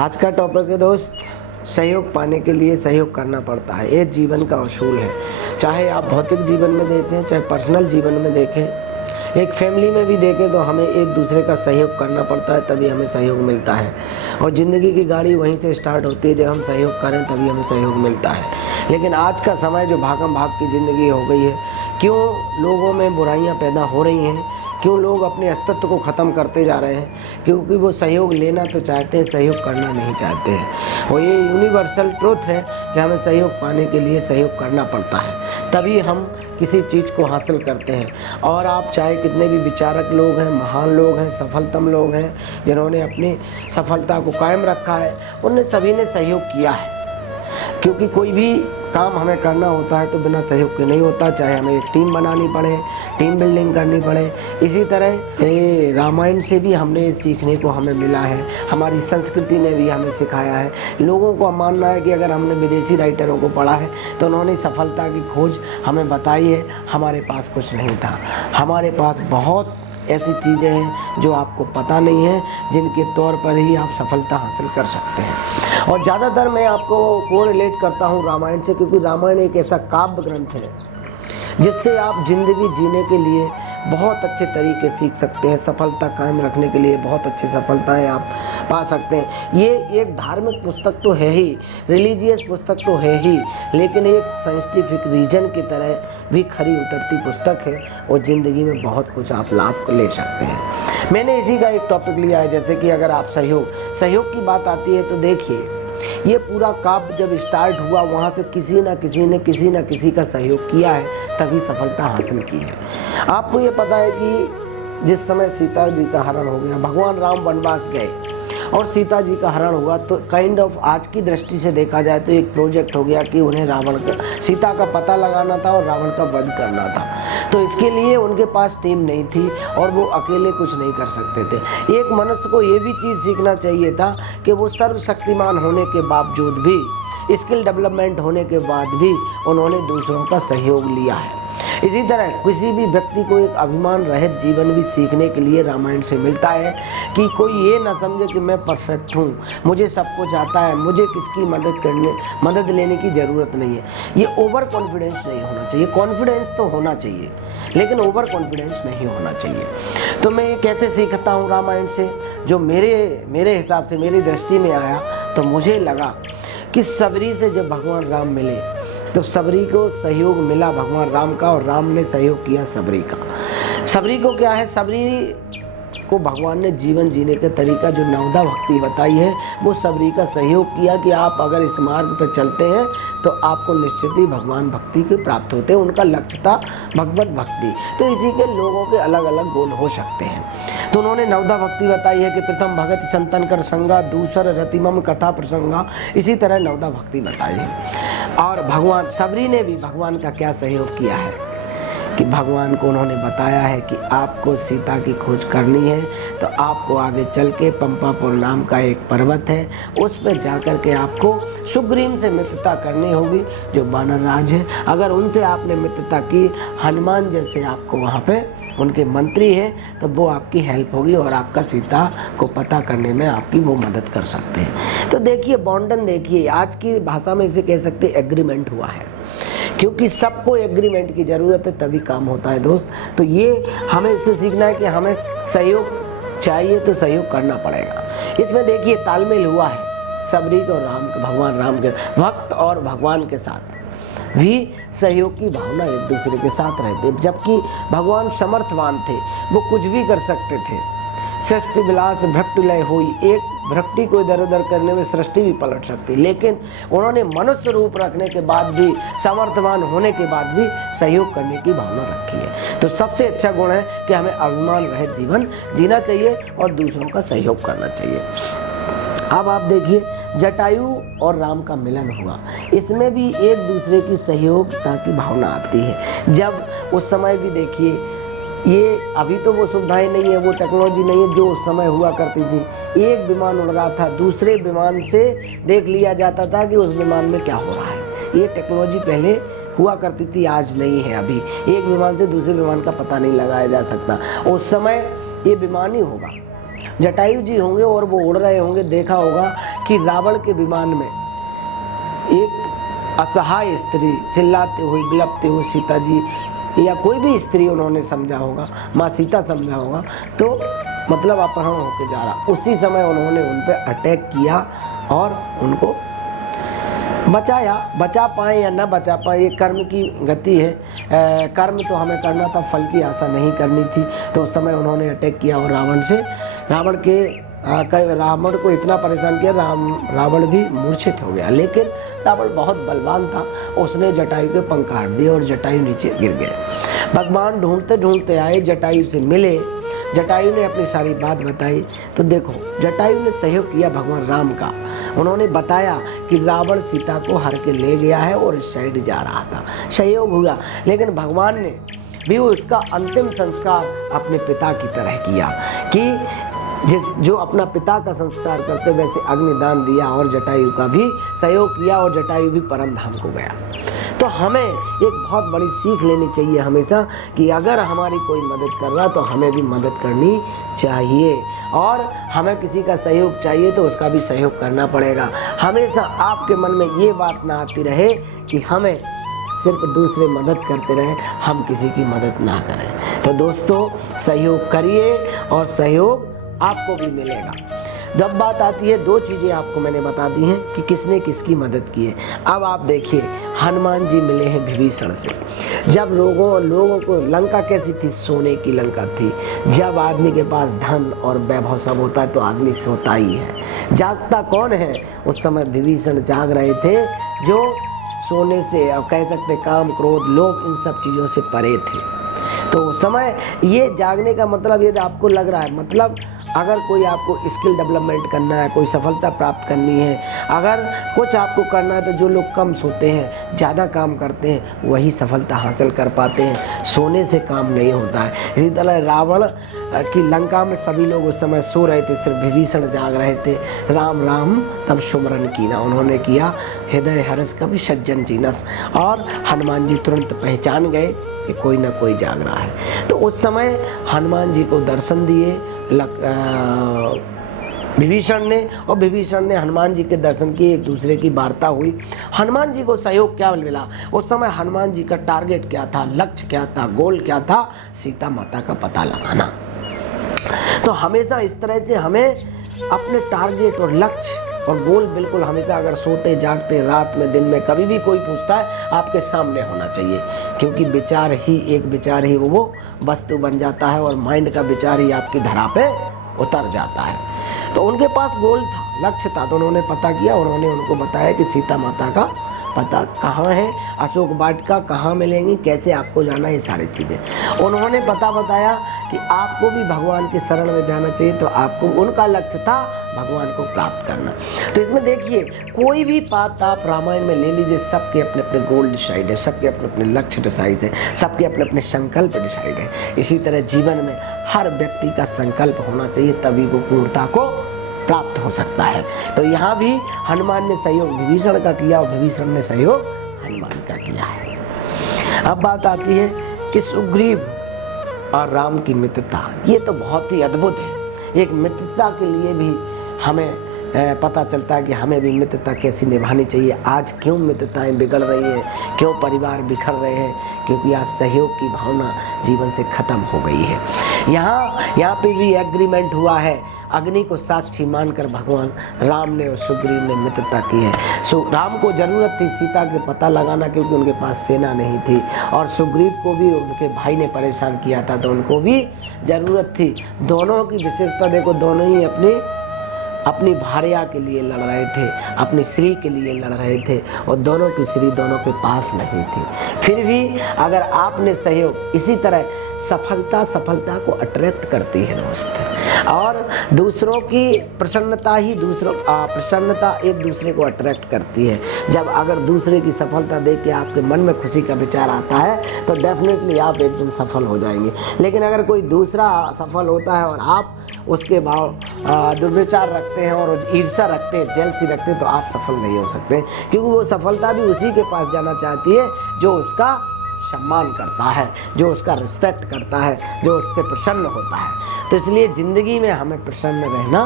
आज का टॉपिक है दोस्त, सहयोग पाने के लिए सहयोग करना पड़ता है। ये जीवन का उसूल है। चाहे आप भौतिक जीवन में देखें, चाहे पर्सनल जीवन में देखें, एक फैमिली में भी देखें तो हमें एक दूसरे का सहयोग करना पड़ता है, तभी हमें सहयोग मिलता है। और ज़िंदगी की गाड़ी वहीं से स्टार्ट होती है, जब हम सहयोग करें तभी हमें सहयोग मिलता है। लेकिन आज का समय जो भागम भाग की ज़िंदगी हो गई है, क्यों लोगों में बुराइयां पैदा हो रही हैं, क्यों लोग अपने अस्तित्व को ख़त्म करते जा रहे हैं? क्योंकि वो सहयोग लेना तो चाहते हैं, सहयोग करना नहीं चाहते हैं। और ये यूनिवर्सल ट्रुथ है कि हमें सहयोग पाने के लिए सहयोग करना पड़ता है, तभी हम किसी चीज़ को हासिल करते हैं। और आप चाहे कितने भी विचारक लोग हैं, महान लोग हैं, सफलतम लोग हैं, जिन्होंने अपनी सफलता को कायम रखा है, उनने सभी ने सहयोग किया है। क्योंकि कोई भी काम हमें करना होता है तो बिना सहयोग के नहीं होता, चाहे हमें एक टीम बनानी पड़े, टीम बिल्डिंग करनी पड़े। इसी तरह रामायण से भी हमने सीखने को हमें मिला है, हमारी संस्कृति ने भी हमें सिखाया है। लोगों को मानना है कि अगर हमने विदेशी राइटरों को पढ़ा है तो उन्होंने सफलता की खोज हमें बताई है। हमारे पास कुछ नहीं था, हमारे पास बहुत ऐसी चीज़ें हैं जो आपको पता नहीं है, जिनके तौर पर ही आप सफलता हासिल कर सकते हैं। और ज़्यादातर मैं आपको को रिलेट करता हूँ रामायण से, क्योंकि रामायण एक ऐसा काव्य ग्रंथ है जिससे आप ज़िंदगी जीने के लिए बहुत अच्छे तरीके सीख सकते हैं। सफलता कायम रखने के लिए बहुत अच्छी सफलताएं आप पा सकते हैं। ये एक धार्मिक पुस्तक तो है ही, रिलीजियस पुस्तक तो है ही, लेकिन एक साइंटिफिक रीजन की तरह भी खरी उतरती पुस्तक है और ज़िंदगी में बहुत कुछ आप लाभ को ले सकते हैं। मैंने इसी का एक टॉपिक लिया है, जैसे कि अगर आप सहयोग की बात आती है तो देखिए, ये पूरा काव्य जब स्टार्ट हुआ वहाँ से किसी न किसी का सहयोग किया है, तभी सफलता हासिल की है। आपको ये पता है कि जिस समय सीता जी का हरण हो गया, भगवान राम वनवास गए और सीता जी का हरण हुआ, तो काइंड ऑफ आज की दृष्टि से देखा जाए तो एक प्रोजेक्ट हो गया कि उन्हें सीता का पता लगाना था और रावण का वध करना था। तो इसके लिए उनके पास टीम नहीं थी और वो अकेले कुछ नहीं कर सकते थे। एक मनुष्य को ये भी चीज़ सीखना चाहिए था कि वो सर्वशक्तिमान होने के बावजूद भी, स्किल डेवलपमेंट होने के बाद भी उन्होंने दूसरों का सहयोग लिया है। इसी तरह किसी भी व्यक्ति को एक अभिमान रहित जीवन भी सीखने के लिए रामायण से मिलता है कि कोई ये ना समझे कि मैं परफेक्ट हूँ, मुझे सब कुछ आता है, मुझे किसकी मदद लेने की ज़रूरत नहीं है। ये ओवर कॉन्फिडेंस नहीं होना चाहिए। कॉन्फिडेंस तो होना चाहिए, लेकिन ओवर कॉन्फिडेंस नहीं होना चाहिए। तो मैं ये कैसे सीखता हूँ रामायण से, जो मेरे हिसाब से मेरी दृष्टि में आया, तो मुझे लगा कि सबरी से जब भगवान राम मिले तो सबरी को सहयोग मिला भगवान राम का, और राम ने सहयोग किया सबरी का। सबरी को क्या है, सबरी को भगवान ने जीवन जीने का तरीका जो नवदा भक्ति बताई है, वो सबरी का सहयोग किया कि आप अगर इस मार्ग पर चलते हैं तो आपको निश्चित ही भगवान भक्ति के प्राप्त होते हैं। उनका लक्ष्य था भगवत भक्ति। तो इसी के लोगों के अलग अलग गोल हो सकते हैं। तो उन्होंने नवदा भक्ति बताई है कि प्रथम भगत संतन कर संगा, दूसर रतिमम कथा प्रसंगा। इसी तरह नवदा भक्ति बताई है। और भगवान सबरी ने भी भगवान का क्या सहयोग किया है कि भगवान को उन्होंने बताया है कि आपको सीता की खोज करनी है तो आपको आगे चल के पंपापुर नाम का एक पर्वत है, उस पर जाकर के आपको सुग्रीव से मित्रता करनी होगी, जो वानर राज है। अगर उनसे आपने मित्रता की, हनुमान जैसे आपको वहाँ पे उनके मंत्री हैं, तो वो आपकी हेल्प होगी और आपका सीता को पता करने में आपकी वो मदद कर सकते हैं। तो देखिए बॉन्डन, देखिए आज की भाषा में इसे कह सकते एग्रीमेंट हुआ है, क्योंकि सबको एग्रीमेंट की ज़रूरत है तभी काम होता है दोस्त। तो ये हमें इससे सीखना है कि हमें सहयोग चाहिए तो सहयोग करना पड़ेगा। इसमें देखिए तालमेल हुआ है सबरी को भगवान राम के भक्त और भगवान के साथ भी सहयोग की भावना एक दूसरे के साथ रहते, जबकि भगवान समर्थवान थे, वो कुछ भी कर सकते थे। सृष्टि विलास भ्रष्ट लय हुई, एक भ्रष्टि को इधर उधर करने में सृष्टि भी पलट सकती, लेकिन उन्होंने मनुष्य रूप रखने के बाद भी, समर्थवान होने के बाद भी सहयोग करने की भावना रखी है। तो सबसे अच्छा गुण है कि हमें अभिमान रहित जीवन जीना चाहिए और दूसरों का सहयोग करना चाहिए। अब आप देखिए जटायु और राम का मिलन हुआ, इसमें भी एक दूसरे की सहयोगिता की भावना आती है। जब उस समय भी देखिए, ये अभी तो वो सुविधाएं नहीं है, वो टेक्नोलॉजी नहीं है जो उस समय हुआ करती थी। एक विमान उड़ रहा था, दूसरे विमान से देख लिया जाता था कि उस विमान में क्या हो रहा है। ये टेक्नोलॉजी पहले हुआ करती थी, आज नहीं है। अभी एक विमान से दूसरे विमान का पता नहीं लगाया जा सकता। उस समय ये विमान ही होगा, जटायु जी होंगे और वो उड़ रहे होंगे, देखा होगा कि रावण के विमान में एक असहाय स्त्री चिल्लाते हुए विलपते हुए सीता जी या कोई भी स्त्री उन्होंने समझा होगा, माँ सीता समझा होगा, तो मतलब अपहरण होकर जा रहा, उसी समय उन्होंने उन पर अटैक किया और उनको बचाया। बचा पाए या ना बचा पाए, ये कर्म की गति है। कर्म तो हमें करना था, फल की आशा नहीं करनी थी। तो उस समय उन्होंने अटैक किया और रावण को इतना परेशान किया, रावण भी मूर्छित हो गया। लेकिन रावण बहुत बलवान था, उसने जटायु के पंख काट दिए और जटायु नीचे गिर गए। भगवान ढूंढते ढूंढते आए, जटायु से मिले, जटायु ने अपनी सारी बात बताई। तो देखो, जटायु ने सहयोग किया भगवान राम का। उन्होंने बताया कि रावण सीता को हर के ले गया है और इस साइड जा रहा था, सहयोग हुआ। लेकिन भगवान ने भी उसका अंतिम संस्कार अपने पिता की तरह किया कि जो अपना पिता का संस्कार करते वैसे अग्निदान दिया और जटायु का भी सहयोग किया और जटायु भी परम धाम को गया। तो हमें एक बहुत बड़ी सीख लेनी चाहिए हमेशा कि अगर हमारी कोई मदद कर रहा तो हमें भी मदद करनी चाहिए, और हमें किसी का सहयोग चाहिए तो उसका भी सहयोग करना पड़ेगा। हमेशा आपके मन में ये बात ना आती रहे कि हमें सिर्फ दूसरे मदद करते रहें, हम किसी की मदद ना करें। तो दोस्तों, सहयोग करिए और सहयोग आपको भी मिलेगा। जब बात आती है, दो चीज़ें आपको मैंने बता दी हैं कि किसने किसकी मदद की है। अब आप देखिए, हनुमान जी मिले हैं विभीषण से। जब लोगों को लंका कैसी थी, सोने की लंका थी। जब आदमी के पास धन और वैभव सब होता है तो आदमी सोता ही है, जागता कौन है। उस समय विभीषण जाग रहे थे, जो सोने से, अब कह सकते काम, क्रोध, लोभ, इन सब चीज़ों से परे थे। तो उस समय ये जागने का मतलब, यदि आपको लग रहा है, मतलब अगर कोई आपको स्किल डेवलपमेंट करना है, कोई सफलता प्राप्त करनी है, अगर कुछ आपको करना है, तो जो लोग कम सोते हैं, ज़्यादा काम करते हैं, वही सफलता हासिल कर पाते हैं। सोने से काम नहीं होता है। इसी तरह रावण की लंका में सभी लोग उस समय सो रहे थे, सिर्फ विभीषण जाग रहे थे। राम राम तब सुमरन कीना, उन्होंने किया हृदय हर्ष कभी सज्जन जीनस, और हनुमान जी तुरंत पहचान गए कि कोई ना कोई जाग रहा है। तो उस समय हनुमान जी को दर्शन दिए विभीषण ने, और विभीषण ने हनुमान जी के दर्शन किए, एक दूसरे की वार्ता हुई। हनुमान जी को सहयोग क्या मिला उस समय? हनुमान जी का टारगेट क्या था, लक्ष्य क्या था, गोल क्या था? सीता माता का पता लगाना। तो हमेशा इस तरह से हमें अपने टारगेट और लक्ष्य और गोल बिल्कुल हमेशा, अगर सोते जागते, रात में, दिन में, कभी भी कोई पूछता है, आपके सामने होना चाहिए। क्योंकि विचार ही, एक विचार ही वो वस्तु बन जाता है, और माइंड का विचार ही आपकी धरा पे उतर जाता है। तो उनके पास गोल था, लक्ष्य था, तो उन्होंने पता किया। उन्होंने उनको बताया कि सीता माता का पता कहाँ है, अशोक वाटिका कहाँ मिलेंगी, कैसे आपको जाना, ये सारी चीज़ें उन्होंने पता बताया कि आपको भी भगवान के शरण में जाना चाहिए। तो आपको, उनका लक्ष्य था भगवान को प्राप्त करना। तो इसमें देखिए, कोई भी बात आप रामायण में ले लीजिए, सबके अपने अपने गोल डिसाइड है, सबके अपने अपने लक्ष्य डिसाइड है, सबके अपने अपने संकल्प डिसाइड है। इसी तरह जीवन में हर व्यक्ति का संकल्प होना चाहिए, तभी वो पूर्णता को प्राप्त हो सकता है। तो यहाँ भी हनुमान ने सहयोग विभीषण का किया और विभीषण ने सहयोग हनुमान का किया है। अब बात आती है कि सुग्रीव और राम की मित्रता, ये तो बहुत ही अद्भुत है। एक मित्रता के लिए भी हमें पता चलता है कि हमें भी मित्रता कैसी निभानी चाहिए। आज क्यों मित्रताएं बिगड़ रही हैं, क्यों परिवार बिखर रहे हैं? क्योंकि आज सहयोग की भावना जीवन से खत्म हो गई है। यहाँ पे भी एग्रीमेंट हुआ है, अग्नि को साक्षी मानकर भगवान राम ने और सुग्रीव ने मित्रता की है। राम को जरूरत थी सीता के पता लगाना, क्योंकि उनके पास सेना नहीं थी, और सुग्रीव को भी उनके भाई ने परेशान किया था, तो उनको भी जरूरत थी। दोनों की विशेषता देखो, दोनों ही अपनी भार्या के लिए लड़ रहे थे, अपनी स्त्री के लिए लड़ रहे थे, और दोनों की स्त्री दोनों के पास नहीं थी। फिर भी अगर आपने सहयोग, इसी तरह सफलता को अट्रैक्ट करती है दोस्त, और दूसरों की प्रसन्नता एक दूसरे को अट्रैक्ट करती है। जब अगर दूसरे की सफलता देख के आपके मन में खुशी का विचार आता है, तो डेफिनेटली आप एक दिन सफल हो जाएंगे। लेकिन अगर कोई दूसरा सफल होता है और आप उसके दुर्विचार रखते हैं और ईर्ष्या रखते हैं, जेलसी रखते हैं, तो आप सफल नहीं हो सकते, क्योंकि वो सफलता भी उसी के पास जाना चाहती है जो उसका सम्मान करता है, जो उसका रिस्पेक्ट करता है, जो उससे प्रसन्न होता है। तो इसलिए ज़िंदगी में हमें प्रसन्न रहना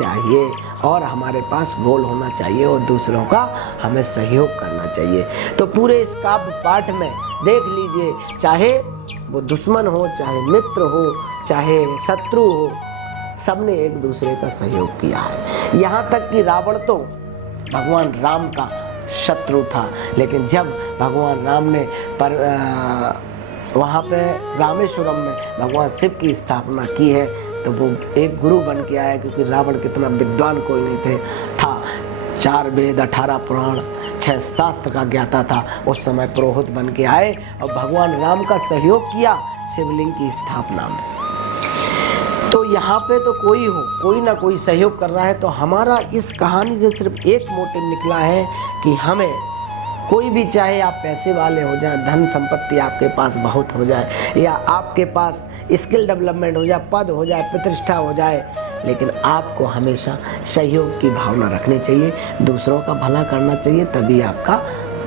चाहिए और हमारे पास गोल होना चाहिए और दूसरों का हमें सहयोग करना चाहिए। तो पूरे इस काव्य पाठ में देख लीजिए, चाहे वो दुश्मन हो, चाहे मित्र हो, चाहे शत्रु हो, सबने एक दूसरे का सहयोग किया है। यहाँ तक कि रावण तो भगवान राम का शत्रु था, लेकिन जब भगवान राम ने वहाँ पे रामेश्वरम में भगवान शिव की स्थापना की है, तो वो एक गुरु बन के आया, क्योंकि रावण कितना विद्वान कोई नहीं था। 4 वेद 18 पुराण 6 शास्त्र का ज्ञाता था। उस समय पुरोहित बन के आए और भगवान राम का सहयोग किया शिवलिंग की स्थापना में। तो यहाँ पे तो कोई ना कोई सहयोग कर रहा है। तो हमारा इस कहानी से सिर्फ एक मोटिव निकला है कि हमें कोई भी, चाहे आप पैसे वाले हो जाए, धन संपत्ति आपके पास बहुत हो जाए, या आपके पास स्किल डेवलपमेंट हो जाए, पद हो जाए, प्रतिष्ठा हो जाए, लेकिन आपको हमेशा सहयोग की भावना रखनी चाहिए, दूसरों का भला करना चाहिए, तभी आपका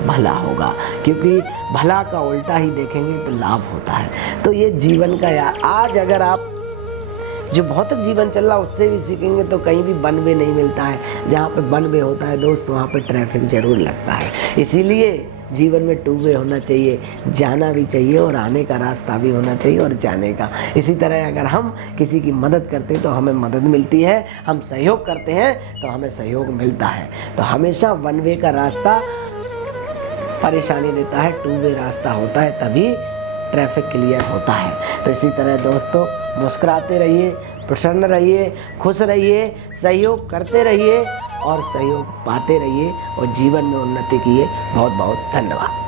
भला होगा। क्योंकि भला का उल्टा ही देखेंगे तो लाभ होता है। तो ये जीवन का आज अगर आप जो भौतिक जीवन चल रहा है उससे भी सीखेंगे तो कहीं भी वन वे नहीं मिलता है। जहाँ पे वन वे होता है दोस्त, वहाँ पे ट्रैफिक जरूर लगता है। इसीलिए जीवन में 2 वे होना चाहिए, जाना भी चाहिए और आने का रास्ता भी होना चाहिए और जाने का। इसी तरह अगर हम किसी की मदद करते हैं तो हमें मदद मिलती है, हम सहयोग करते हैं तो हमें सहयोग मिलता है। तो हमेशा 1 वे का रास्ता परेशानी देता है, 2 वे रास्ता होता है, तभी ट्रैफिक क्लियर होता है। तो इसी तरह दोस्तों, मुस्कुराते रहिए, प्रसन्न रहिए, खुश रहिए, सहयोग करते रहिए और सहयोग पाते रहिए और जीवन में उन्नति कीजिए। बहुत बहुत धन्यवाद।